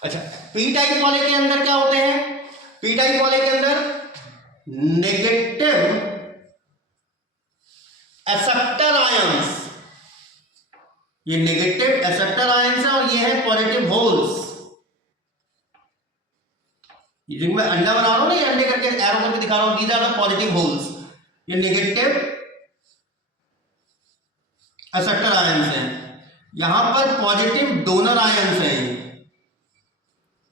अच्छा, पी टाइप वाले के अंदर क्या होते हैं, पी टाइप वाले के अंदर नेगेटिव एक्सेप्टर आयंस, ये नेगेटिव एक्सेप्टर आयंस है, और ये है पॉजिटिव होल्स। ये जो मैं अंडा बना रहा हूं ना, ये अंडे करके एरो करके दिखा रहा हूं, these are the positive holes, ये नेगेटिव एक्सेप्टर आयंस हैं। यहां पर पॉजिटिव डोनर आयंस हैं,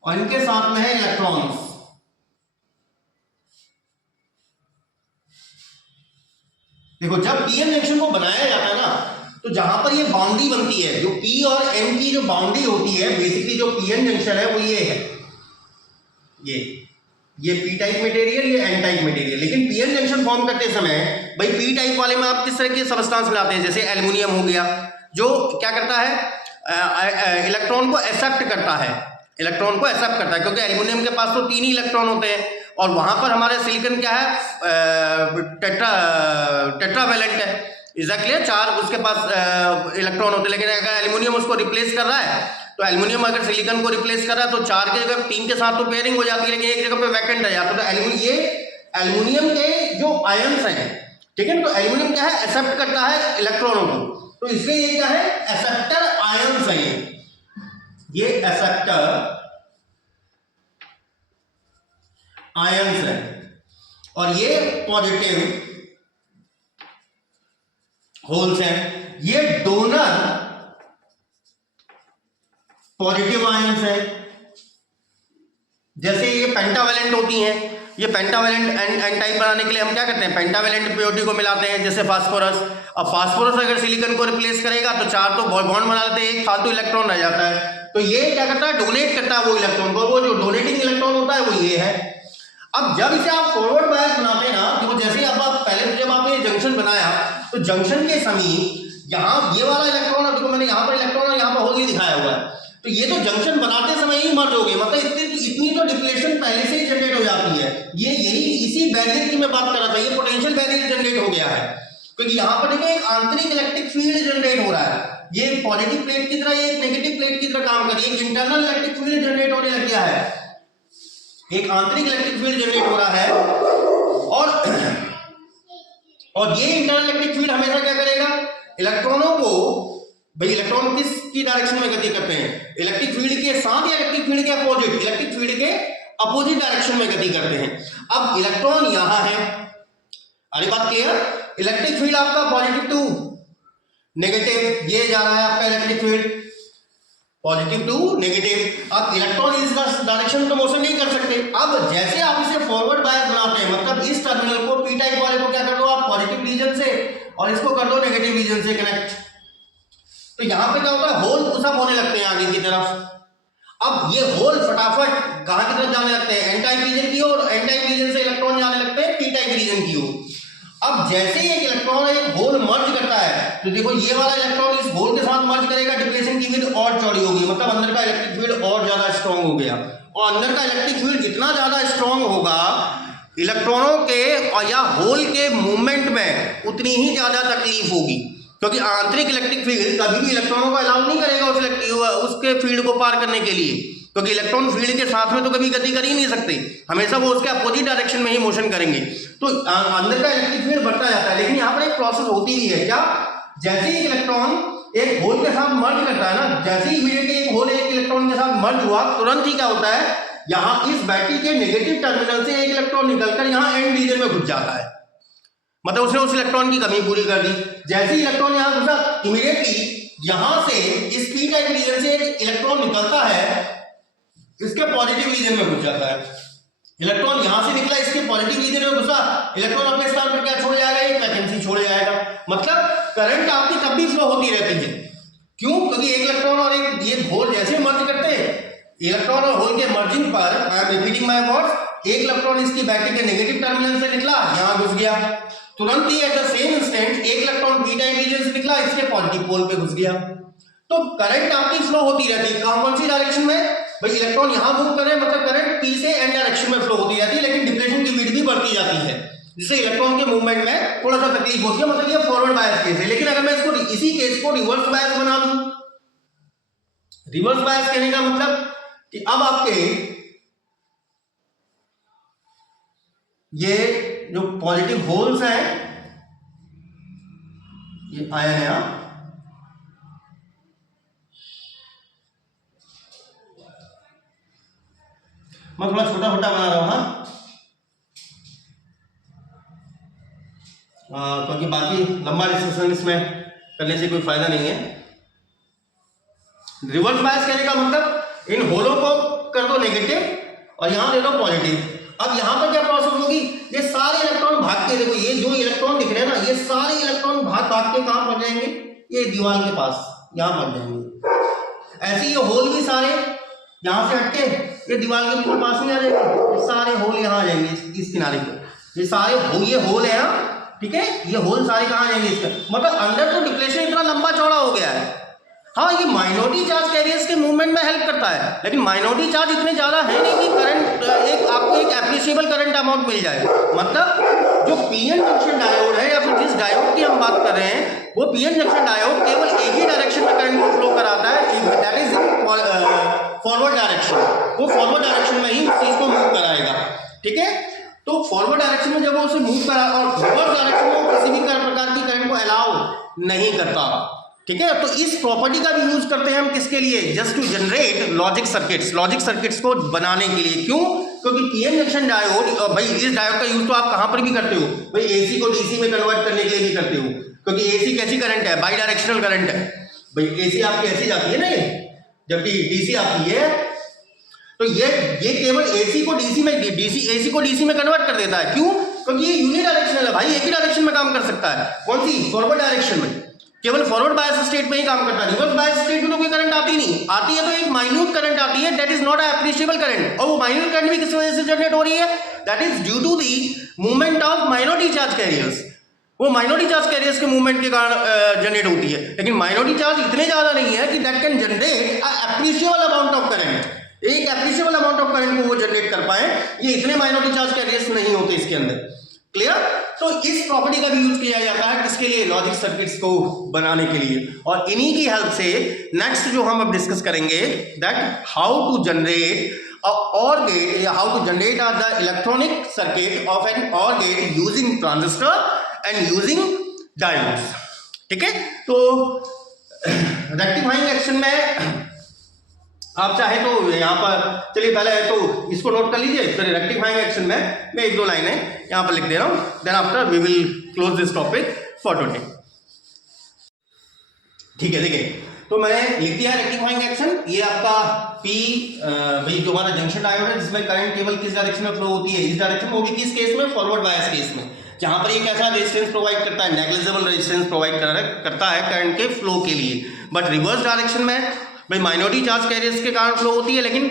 और इनके साथ में है इलेक्ट्रॉन्स। देखो, जब पीएन जंक्शन को बनाया जाता है ना, तो जहां पर ये बाउंड्री बनती है, जो पी और एन की जो बाउंड्री होती है, बेसिकली जो पीएन जंक्शन है वो ये है, ये पी टाइप मटेरियल, ये एन टाइप मटेरियल। लेकिन पीएन जंक्शन फॉर्म करते समय भाई पी टाइप वाले में आप किस तरह के सबस्टांस मिलाते हैं, जैसे एल्युमिनियम हो गया, जो क्या करता है, इलेक्ट्रॉन को एक्सेप्ट करता है, इलेक्ट्रॉन को एक्सेप्ट करता है, क्योंकि एल्युमिनियम के पास तो 3 ही इलेक्ट्रॉन होते हैं, और वहां पर हमारे सिलिकॉन क्या है, टेट्रावैलेंट है, एग्जैक्टली 4 उसके पास इलेक्ट्रॉन होते हैं। लेकिन अगर एल्युमिनियम उसको रिप्लेस कर रहा है, तो एल्युमिनियम अगर सिलिकॉन को रिप्लेस कर रहा है तो 4 की जगह 3 के साथ तो पेयरिंग हो जाती है, लेकिन एक जगह पे वैकेंट रह जाता है। तो ये एल्युमिनियम के जो आयंस हैं, ठीक है, तो एल्युमिनियम क्या है, एक्सेप्ट करता है इलेक्ट्रॉनों को, तो इसलिए ये क्या है, एक्सेप्टर आयंस है, ये एक्सेप्टर आयंस है, और ये पॉजिटिव होल्स हैं। ये डोनर पॉजिटिव आयंस है, जैसे ये पेंटावैलेंट होती हैं, ये पेंटावैलेंट एन टाइप बनाने के लिए हम क्या करते हैं, पेंटावैलेंट पीओटी को मिलाते हैं, जैसे फास्फोरस। अब फास्फोरस अगर सिलिकॉन को रिप्लेस करेगा तो 4 तो बॉन्ड बना लेते हैं, एक फालतू इलेक्ट्रॉन रह जाता है, तो ये क्या करता है, डोनेट करता है वो इलेक्ट्रॉन को, वो जो डोनेटिंग इलेक्ट्रॉन होता है वो ये है। अब जब इसे आप फॉरवर्ड बायस बनाते हैं ना, तो जैसे अब आप पहले जब आपने जंक्शन बनाया, तो जंक्शन के समीप यहाँ ये वाला इलेक्ट्रॉन, और देखो मैंने यहाँ पर इलेक्ट्रॉन और यहाँ पर होल ही दिखाया हुआ है, तो ये तो जंक्शन बनाते समय ही मर्ज हो गए, मतलब इतनी तो डिप्लेशन पहले से ही जनरेट हो जाती है। ये यही इसी बैरियर की मैं बात कर रहा था, ये पोटेंशियल बैरियर जनरेट हो गया है, क्योंकि यहाँ पर देखो एक आंतरिक इलेक्ट्रिक फील्ड जनरेट हो रहा है, ये पॉजिटिव प्लेट की तरह, ये एक नेगेटिव प्लेट की तरह काम कर रही है, एक इंटरनल इलेक्ट्रिक फील्ड जनरेट होने लग गया है, एक आंतरिक इलेक्ट्रिक फील्ड जनरेट हो रहा है, और ये इंटरनल इलेक्ट्रिक फील्ड हमेशा क्या करेगा, इलेक्ट्रॉनों को, भाई इलेक्ट्रॉन किसकी डायरेक्शन में गति करते हैं, इलेक्ट्रिक फील्ड के साथ या इलेक्ट्रिक फील्ड के अपोजिट, इलेक्ट्रिक फील्ड के अपोजिट डायरेक्शन में गति करते हैं। अब इलेक्ट्रॉन यहां है, अरे बात क्लियर, इलेक्ट्रिक फील्ड आपका पॉजिटिव टू नेगेटिव, ये जा रहा है आपका electric field positive to negative. अब इलेक्ट्रॉन इस डायरेक्शन में मोशन नहीं कर सकते। अब जैसे आप इसे फॉरवर्ड बायस बनाते हैं, मतलब इस टर्मिनल को पी टाइप वाले को क्या कर दो आप, पॉजिटिव रीजन से, और इसको कर दो नेगेटिव रीजन से कनेक्ट, तो यहां पे क्या होता है, होल पुश अप होने लगते हैं आगे की तरफ। अब ये होल फटाफट कहां की तरफ जाने लगते हैं, एन टाइप रीजन की ओर, एन टाइप रीजन से इलेक्ट्रॉन जाने लगते हैं पी टाइप रीजन की ओर। अब जैसे ही एक इलेक्ट्रॉन एक होल मर्ज करता है, तो देखो ये वाला इलेक्ट्रॉन इस होल के साथ मर्ज करेगा, डिप्लेशन की विड्थ और चौड़ी होगी, मतलब अंदर का इलेक्ट्रिक फील्ड और ज्यादा स्ट्रांग हो गया, और अंदर का इलेक्ट्रिक फील्ड जितना ज्यादा स्ट्रांग होगा, इलेक्ट्रॉनों के और या होल के मूवमेंट में उतनी ही ज्यादा तकलीफ होगी, क्योंकि आंतरिक इलेक्ट्रिक फील्ड कभी भी इलेक्ट्रॉनों को अलाउ नहीं करेगा उसके फील्ड को पार करने के लिए, क्योंकि इलेक्ट्रॉन फील्ड के साथ में तो कभी गति कर ही नहीं सकते, हमेशा वो उसके अपोजिट डायरेक्शन में ही मोशन करेंगे, तो अंदर का इलेक्ट्रिक फील्ड बढ़ता जाता है। लेकिन यहाँ पर एक प्रोसेस होती ही है, क्या, जैसे ही इलेक्ट्रॉन एक होल के साथ मर्ज करता है ना, जैसे ही इमीडिएटली एक होल एक इलेक्ट्रॉन के साथ मर्ज हुआ, तुरंत ही क्या होता है, यहाँ इस बैटरी के नेगेटिव टर्मिनल से एक इलेक्ट्रॉन निकलकर यहाँ एंड रीजन में घुस जाता है, मतलब उसने उस इलेक्ट्रॉन की कमी पूरी कर दी। जैसे ही इलेक्ट्रॉन यहाँ घुसा, इमीडिएटली यहाँ से इस पी टाइप रीजन से एक इलेक्ट्रॉन निकलता है, इसके पॉजिटिव रीजन में घुस जाता है। इलेक्ट्रॉन यहां से निकला, इसके पॉजिटिव रीजन में घुसा, इलेक्ट्रॉन अपने स्थान पर क्या छोड़ जाएगा, एक वैकेंसी छोड़ जाएगा। मतलब करंट आपकी तब भी फ्लो होती रहती है, क्यों, क्योंकि एक इलेक्ट्रॉन और एक ये होल जैसे मर्ज करते हैं, इलेक्ट्रॉन और होल के मर्जिंग पर, I am repeating my words, एक इलेक्ट्रॉन इसकी बैटरी के नेगेटिव टर्मिनल से निकला, यहां घुस गया, तुरंत ही एट द सेम इंस्टेंट एक इलेक्ट्रॉन पी टाइप रीजन से निकला, इसके पॉजिटिव पोल पे घुस गया। तो करंट आपकी फ्लो होती रहती है, कौन सी डायरेक्शन में, भाई इलेक्ट्रॉन यहां मूव करे, मतलब करंट पी से एन डायरेक्शन में फ्लो होती जाती है, लेकिन डिप्लेशन की विड्थ भी बढ़ती जाती है, जिससे इलेक्ट्रॉन के मूवमेंट में थोड़ा सा तकलीफ होती है, मतलब ये फॉरवर्ड बायस केस है। लेकिन अगर मैं इसको इसी केस को रिवर्स बायस बना दूं, रिवर्स बायस कहने का मतलब कि अब आपके ये जो पॉजिटिव होल्स हैं, ये आयन है, मैं थोड़ा छोटा छोटा बना रहा हूं, क्योंकि बाकी लंबा डिस्कशन इसमें करने से कोई फायदा नहीं है। रिवर्स बायस कहने का मतलब इन होलों को कर दो नेगेटिव और यहां दे दो पॉजिटिव। अब यहां पर क्या प्रोसेस होगी, ये सारे इलेक्ट्रॉन भाग के, देखो ये जो इलेक्ट्रॉन दिख रहे हैं ना, ये सारे इलेक्ट्रॉन भाग भाग के कहां पहुंच जाएंगे, ये दीवार के पास, यहां पहुंच जाएंगे। ऐसे ये होल भी सारे यहां से हटके ये दीवार के बिल्कुल पास में आ जाएंगे, ये सारे होल यहां आ जाएंगे इस किनारे पे, ये सारे ये होल है, ठीक है, ये होल सारे कहां जाएंगे इसका, मतलब अंदर तो डिप्लेशन इतना लंबा चौड़ा हो गया है। हाँ, ये माइनॉरिटी चार्ज कैरियर्स के मूवमेंट में हेल्प करता है, लेकिन माइनॉरिटी चार्ज इतने ज्यादा है नहीं कि करंट आपको एक एप्रिशिएबल करंट अमाउंट मिल जाए। मतलब जो पीएन जंक्शन डायोड है या फिर जिस डायोड की हम बात कर रहे हैं, वो पीएन जंक्शन डायोड केवल एक ही डायरेक्शन में करंट को फ्लो कराता है, दैट इज फॉरवर्ड डायरेक्शन। वो फॉरवर्ड डायरेक्शन में ही उस चीज को मूव कराएगा, ठीक है। तो फॉरवर्ड डायरेक्शन में जब वो उसे मूव करा, और रिवर्स डायरेक्शन में वो किसी भी प्रकार की करंट को अलाउ नहीं करता, ठीक है। तो इस प्रॉपर्टी का भी यूज करते हैं हम किसके लिए, just to generate logic circuits, logic circuits को बनाने के लिए। क्यों, क्योंकि पीएन जंक्शन डायोड, भाई इस डायोड का यूज तो आप कहां पर भी करते हो, भाई एसी को डीसी में कन्वर्ट करने के लिए भी करते हो, क्योंकि एसी कैसी करंट है, बाई डायरेक्शनल करंट है, भाई एसी आपकी ऐसी जाती है ना, जबकि डीसी आती है, तो ये केवल एसी को डीसी में, एसी को डीसी में कन्वर्ट कर देता है। क्यों, क्योंकि ये यूनिडायरेक्शनल है भाई, एक ही डायरेक्शन में काम कर सकता है। कौन सी, फॉरवर्ड डायरेक्शन में, केवल फॉरवर्ड बायस स्टेट में ही काम करता है। रिवर्स बायस स्टेट में तो कोई करंट आती नहीं, आती है तो एक माइन्यूट करंट आती है, that is not a appreciable current. और वो माइन्यूट करंट भी किस वजह से जनरेट हो रही है, that is due to the movement of minority charge carriers. वो माइनॉरिटी चार्ज कैरियर्स के मूवमेंट के कारण जनरेट होती है, लेकिन माइनॉरिटी चार्ज इतने ज्यादा नहीं है कि that can generate a appreciable amount of current, एक एप्रिशिएबल अमाउंट ऑफ करंट को वो जनरेट कर पाए, ये इतने माइनॉरिटी चार्ज कैरियर्स नहीं होते इसके अंदर, क्लियर। तो इस प्रॉपर्टी का भी यूज किया जाता है किसके लिए, लॉजिक सर्किट्स को बनाने के लिए। और इन्हीं की हेल्प से नेक्स्ट जो हम अब डिस्कस करेंगे, that how to generate OR gate, how to generate the electronic circuit of an OR gate using transistor and using diodes, ठीक है। तो रेक्टिफाइंग एक्शन में आप चाहे तो यहाँ पर, चलिए पहले तो इसको नोट कर लीजिए, फिर रेक्टिफाइंग एक्शन में मैं एक दो लाइनें यहाँ पर लिख दे रहा हूँ, then after we will close this topic for today, ठीक है। देखिए, तो मैंने लिख दिया रेक्टिफाइंग एक्शन, ये आपका पी, भाई जो हमारा जंक्शन डायोड है जिसमें करंट केवल किस डायरेक्शन में फ्लो होती है, इस डायरेक्शन में, वो भी किस केस में, फॉरवर्ड बायस केस में, जहां पर ये कैसा रेजिस्टेंस प्रोवाइड करता है, नेग्लिजिबल रेजिस्टेंस प्रोवाइड करता है करंट के फ्लो के लिए। बट रिवर्स डायरेक्शन में भाई माइनॉरिटी चार्ज कैरियर्स के कारण फ्लो होती है, लेकिन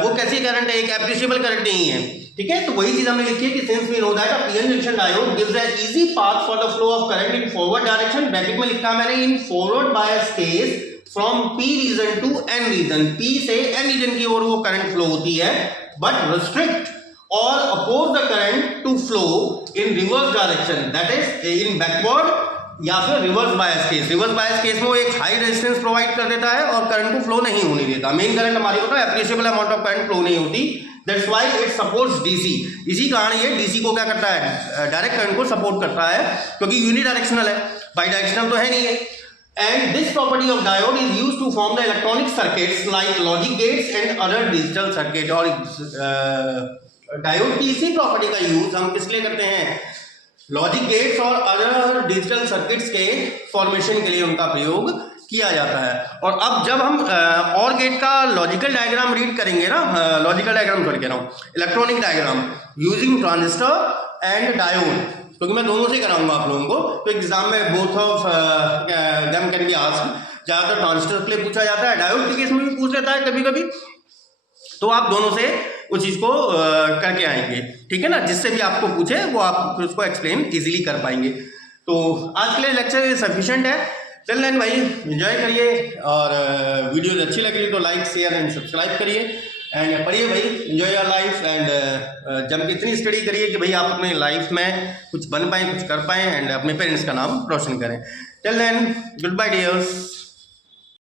वो कैसी करंट है, एक एप्रिशिएबल करंट नहीं है, ठीक है। तो वही चीज हमने लिखी है कि since we know that a PN junction diode gives a easy path for the flow of current in forward direction, bracket में लिखा मैंने in forward bias case from P region to N region, P से N region की ओर वो current flow होती है, but restrict और oppose the current to flow in reverse direction, that is in backward या फिर reverse bias case. Reverse bias case में वो एक हाई रेजिस्टेंस प्रोवाइड कर देता है और करंट को फ्लो नहीं होने देता। मेन करंट हमारी होता है, appreciable amount of current flow नहीं होती, that's why it supports DC. इसी कारण ये डीसी को क्या करता है, डायरेक्ट करंट को सपोर्ट करता है, क्योंकि यूनिडायरेक्शनल है, बाई डायरेक्शनल तो है नहीं है। And this property of diode is used to form the electronic circuits like logic gates and other digital circuit। और डायोड की इसी प्रॉपर्टी का यूज हम किस लिए करते हैं, लॉजिक गेट्स और अदर डिजिटल सर्किट्स के फॉर्मेशन के लिए उनका प्रयोग किया जाता है। और अब जब हम और गेट का लॉजिकल डायग्राम रीड करेंगे ना, लॉजिकल डायग्राम करके ना, electronic diagram using transistor and diode, क्योंकि मैं दोनों से कराऊंगा आप लोगों को, तो एग्जाम में both of them can be asked. ज़्यादातर ट्रांजिस्टर के लिए पूछा जाता है, डायोड के केस में भी पूछ लेता है कभी कभी, तो आप दोनों से उस चीज़ को करके आएंगे, ठीक है ना। जिससे भी आपको पूछे वो आप फिर उसको एक्सप्लेन इजीली कर पाएंगे। तो आज के लिए लेक्चर सफिशिएंट है। चल देन भाई एंजॉय करिए, और वीडियोज अच्छी लग रही तो लाइक शेयर एंड सब्सक्राइब करिए, एंड पढ़िए भाई, एंजॉय योर लाइफ। एंड जब इतनी स्टडी करिए कि भाई आप अपने लाइफ में कुछ बन पाएँ, कुछ कर पाएँ, एंड अपने पेरेंट्स का नाम रोशन करें। Till then good bye dears.